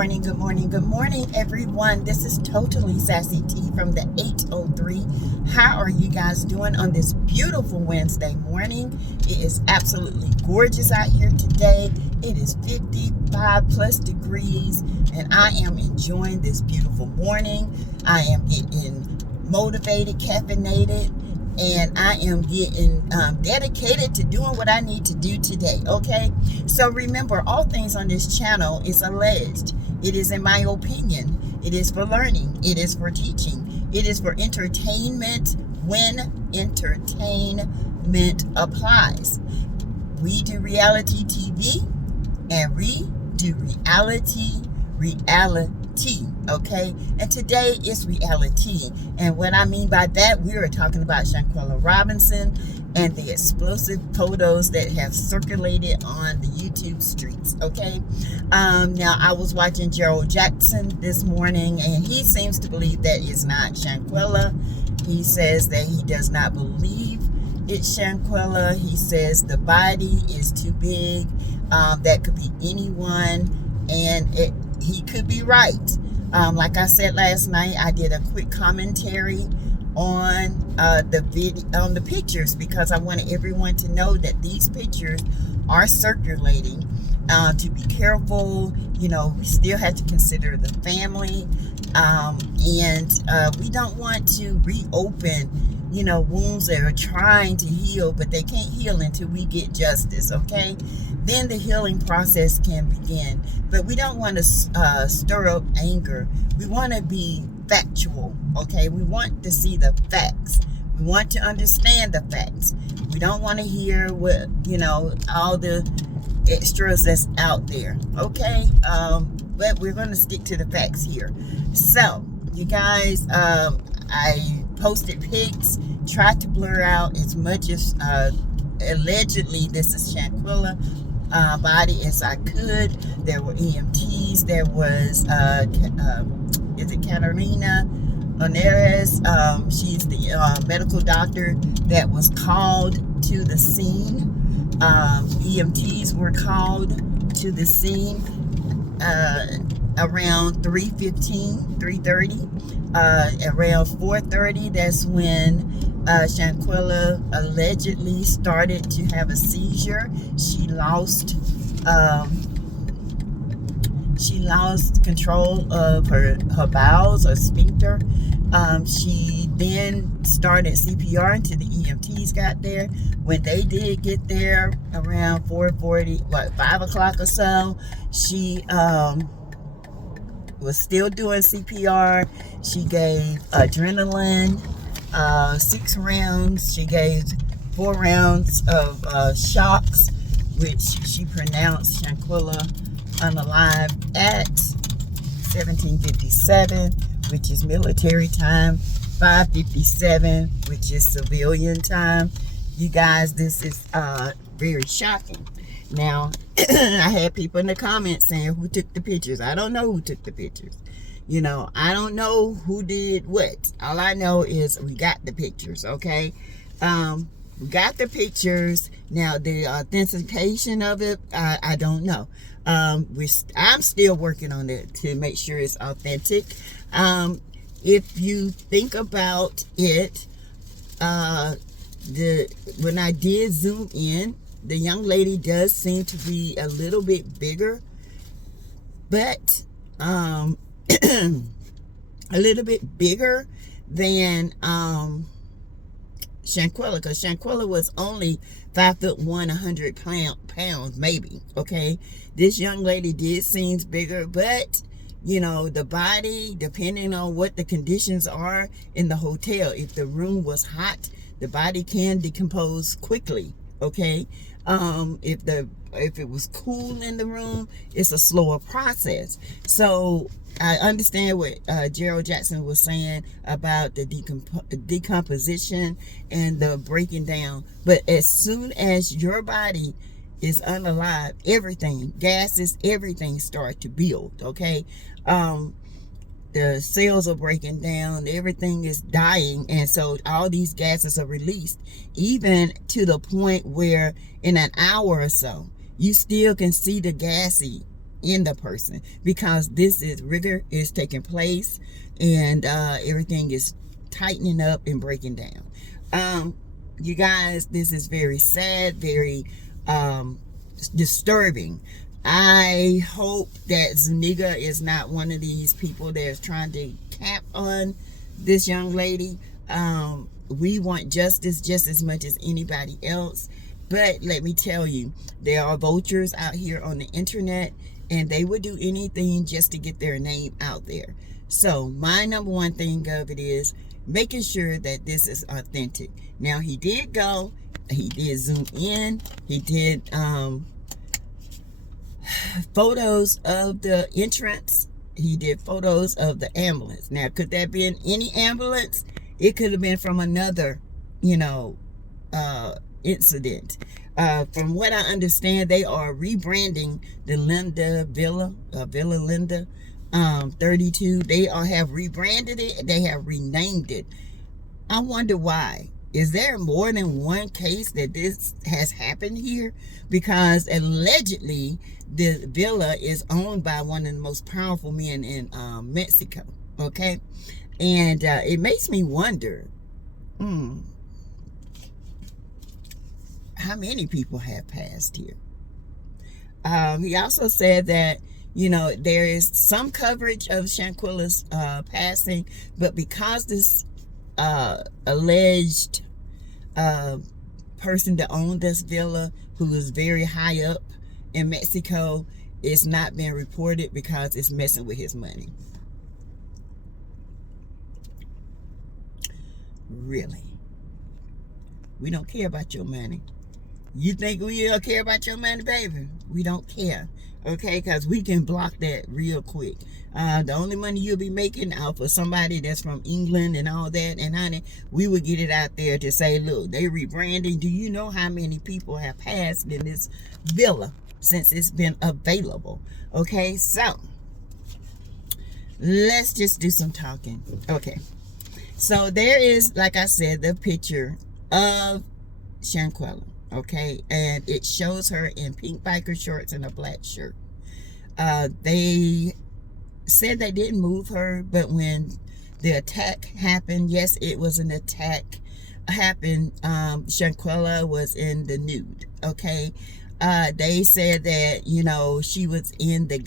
morning, good morning, good morning, everyone. This is totally Sassy T from the 803. How are you guys doing on this beautiful Wednesday morning? It is absolutely gorgeous out here today. It is 55 plus degrees, and I am enjoying this beautiful morning. I am getting motivated, caffeinated, and I am getting dedicated to doing what I need to do today, okay? So remember, all things on this channel is alleged. It is in my opinion. It is for learning. It is for teaching. It is for entertainment when entertainment applies. We do reality TV, and we do reality, okay? And today is reality. And what I mean by that, we are talking about Shanquella Robinson and the explosive photos that have circulated on the YouTube streets, okay? Now, I was watching Gerald Jackson this morning, and he seems to believe that it's not Shanquella. He says that he does not believe it's Shanquella. He says the body is too big. That could be anyone, and he could be right. Like I said last night, I did a quick commentary on the pictures, because I wanted everyone to know that these pictures are circulating. To be careful, you know, we still have to consider the family, and we don't want to reopen, you know, wounds that are trying to heal, but they can't heal until we get justice, okay? Then the healing process can begin. But we don't want to stir up anger. We want to be factual, okay? We want to see the facts. We want to understand the facts. We don't want to hear what, you know, all the extras that's out there, okay? But we're going to stick to the facts here. So, you guys, I posted pics, tried to blur out as much as allegedly this is Shanquella body as I could. There were EMTs. There was is it Katarina Oneres? She's the medical doctor that was called to the scene. EMTs were called to the scene around 3:30. Around 4:30, that's when Shanquella allegedly started to have a seizure. She lost control of her bowels, or sphincter. She then started CPR until the EMTs got there. When they did get there around 4:40, 5 o'clock or so, she was still doing CPR. She gave adrenaline, 6 rounds. She gave 4 rounds of shocks, which she pronounced Shanquella unalive at 17:57, which is military time, 5:57, which is civilian time. You guys, this is very shocking. Now, I had people in the comments saying, who took the pictures? I don't know who took the pictures. You know, I don't know who did what. All I know is we got the pictures, okay? We got the pictures. Now, the authentication of it, I don't know. I'm still working on it to make sure it's authentic. If you think about it, when I did zoom in, the young lady does seem to be a little bit bigger, but a little bit bigger than Shanquella, because Shanquella was only 5'1", 100 pounds, maybe. Okay, this young lady did seems bigger, but you know, the body, depending on what the conditions are in the hotel, if the room was hot, the body can decompose quickly. Okay, if it was cool in the room, it's a slower process. So I understand what Gerald Jackson was saying about the decomposition and the breaking down. But as soon as your body is unalive, everything, gases, everything start to build, okay? The cells are breaking down, everything is dying, and so all these gases are released, even to the point where in an hour or so, you still can see the gassy in the person, because this is rigor is taking place, and everything is tightening up and breaking down. You guys, this is very sad, very disturbing. I hope that Zuniga is not one of these people that's trying to cap on this young lady. We want justice just as much as anybody else. But let me tell you, there are vultures out here on the internet, and they would do anything just to get their name out there. So my number one thing of it is making sure that this is authentic. Now, he did go, he did zoom in, he did photos of the entrance, he did photos of the ambulance. Now, could that be in any ambulance? It could have been from another, incident. From what I understand, they are rebranding the Linda Villa, Villa Linda 32. They have rebranded it. They have renamed it. I wonder why. Is there more than one case that this has happened here? Because allegedly the villa is owned by one of the most powerful men in Mexico. Okay, and it makes me wonder. How many people have passed here? He also said that, there is some coverage of Shanquella's passing, but because this alleged person that owned this villa, who is very high up in Mexico, is not being reported because it's messing with his money. Really? We don't care about your money. You think we don't care about your money, baby? We don't care, okay? Because we can block that real quick. The only money you'll be making out for somebody that's from England and all that, and honey, we would get it out there to say, look, they rebranding. Do you know how many people have passed in this villa since it's been available? Okay, so let's just do some talking. Okay, so there is, like I said, the picture of Shanquella. Okay, and it shows her in pink biker shorts and a black shirt. They said they didn't move her, but when the attack happened, yes, it was an attack happened. Shanquella was in the nude. Okay, they said that she was in the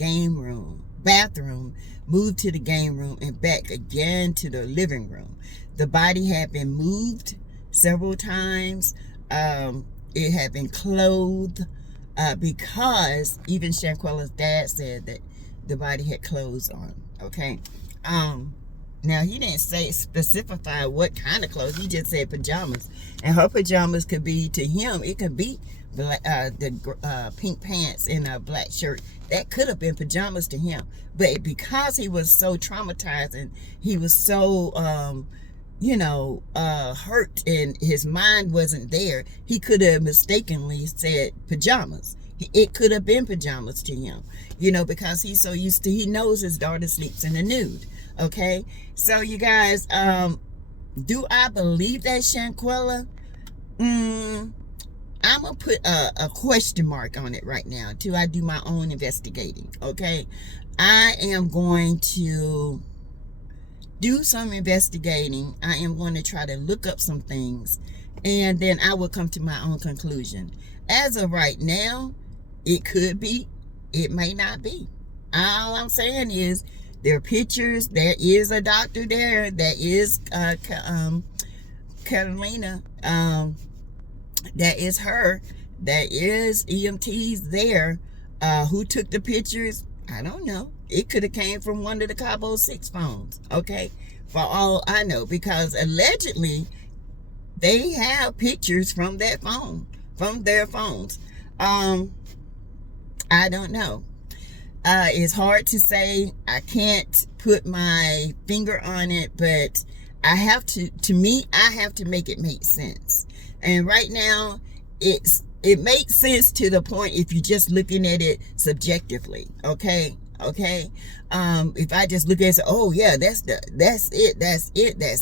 bathroom, moved to the game room, and back again to the living room. The body had been moved several times. It had been clothed because even Shanquella's dad said that the body had clothes on. Okay. Now, he didn't specify what kind of clothes. He just said pajamas. And her pajamas could be, to him, it could be the pink pants and a black shirt. That could have been pajamas to him. But because he was so traumatized and he was so hurt and his mind wasn't there, he could have mistakenly said pajamas. It could have been pajamas to him, because he's so used to, he knows his daughter sleeps in the nude. Okay, so you guys, do I believe that Shanquella? I'm gonna put a question mark on it right now till I do my own investigating. Okay, I am going to do some investigating. I am going to try to look up some things, and then I will come to my own conclusion. As of right now, it could be, it may not be. All I'm saying is there are pictures. There is a doctor there. That is Carolina. That is her. That is EMTs there. Who took the pictures? I don't know. It could have came from one of the Cabo 6 phones, okay? For all I know, because allegedly they have pictures from that phone, from their phones. I don't know. It's hard to say. I can't put my finger on it, but I have to me, I have to make it make sense. And right now, it makes sense to the point if you're just looking at it subjectively, okay? If I just look at it and say, oh yeah, that's it, that's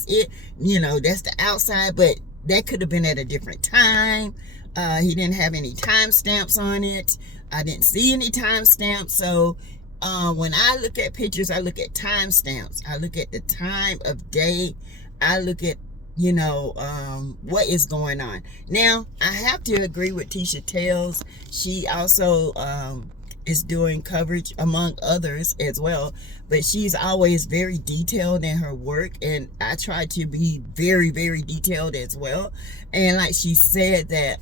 the outside, but that could have been at a different time. He didn't have any time stamps on it. I didn't see any timestamps. So when I look at pictures, I look at timestamps. I look at the time of day. I look at, you know, what is going on. Now, I have to agree with Tisha Tales. She also is doing coverage among others as well, but she's always very detailed in her work, and I try to be very, very detailed as well. And like she said that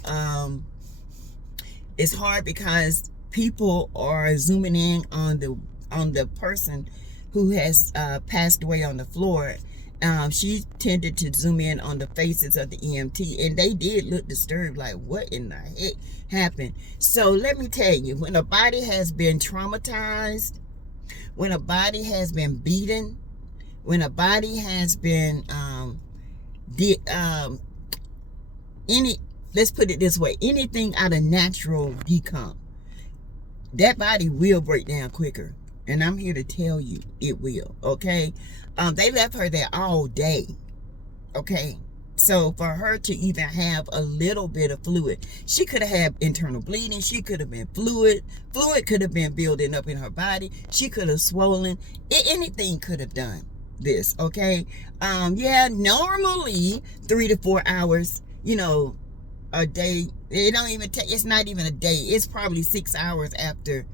it's hard because people are zooming in on the person who has passed away on the floor. She tended to zoom in on the faces of the EMT, and they did look disturbed, like, what in the heck happened? So let me tell you, when a body has been traumatized, when a body has been beaten, when a body has been let's put it this way, anything out of natural decomp, that body will break down quicker. And I'm here to tell you it will, okay? They left her there all day, okay? So for her to even have a little bit of fluid, she could have had internal bleeding. She could have been fluid. Fluid could have been building up in her body. She could have swollen. Anything could have done this, okay? Yeah, normally 3 to 4 hours, you know, a day. It don't even take, it's not even a day. It's probably 6 hours after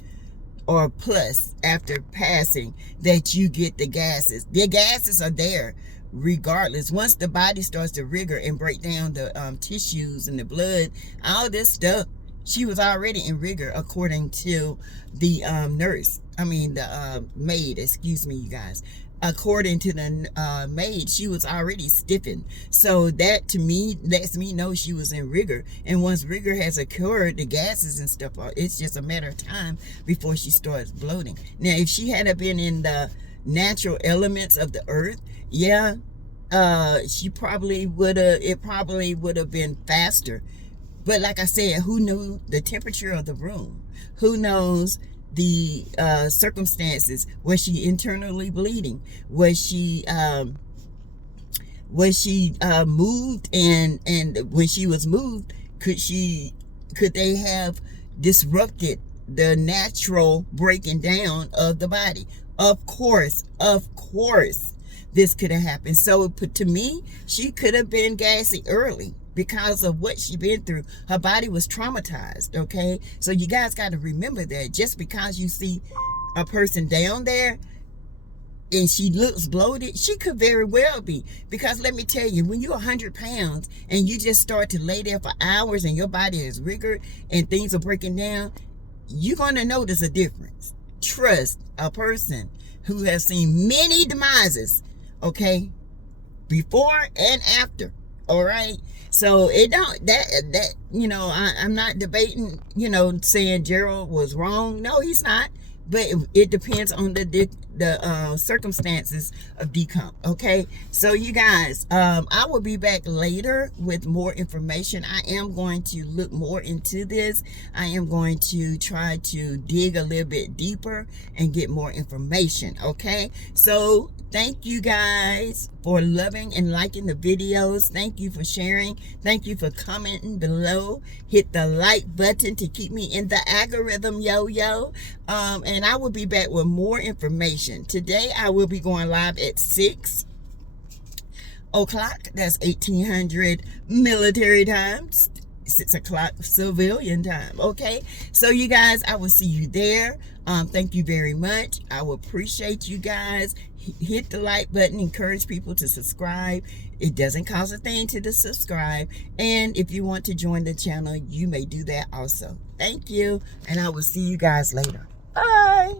or plus after passing that you get the gases. The gases are there regardless. Once the body starts to rigor and break down the tissues and the blood, all this stuff, she was already in rigor according to the maid, excuse me, you guys. According to the maid, she was already stiffened. So that, to me, lets me know she was in rigor. And once rigor has occurred, the gases and stuff, it's just a matter of time before she starts bloating. Now, if she had been in the natural elements of the earth, yeah, she probably would have, it probably would have been faster. But like I said, who knew the temperature of the room? Who knows the circumstances? Was she internally bleeding? Was she moved? And when she was moved, could they have disrupted the natural breaking down of the body? Of course, this could have happened. So to me, she could have been gassy early because of what she been through. Her body was traumatized, okay? So you guys got to remember that just because you see a person down there and she looks bloated, she could very well be. Because let me tell you, when you're 100 pounds and you just start to lay there for hours and your body is rigored and things are breaking down, you're going to notice a difference. Trust a person who has seen many demises, okay, before and after. All right. So it don't that you know, I'm not debating, you know, saying Gerald was wrong. No, he's not. But it depends on the circumstances of decomp. Okay. So you guys, I will be back later with more information. I am going to look more into this. I am going to try to dig a little bit deeper and get more information. Okay. So thank you guys for loving and liking the videos. Thank you for sharing. Thank you for commenting below. Hit the like button to keep me in the algorithm, yo. And I will be back with more information. Today I will be going live at 6 o'clock. That's 1800 military time. 6 o'clock civilian time. Okay, so you guys, I will see you there. Thank you very much. I will appreciate you guys. Hit the like button. Encourage people to subscribe. It doesn't cost a thing to subscribe. And if you want to join the channel, you may do that also. Thank you, and I will see you guys later. Bye.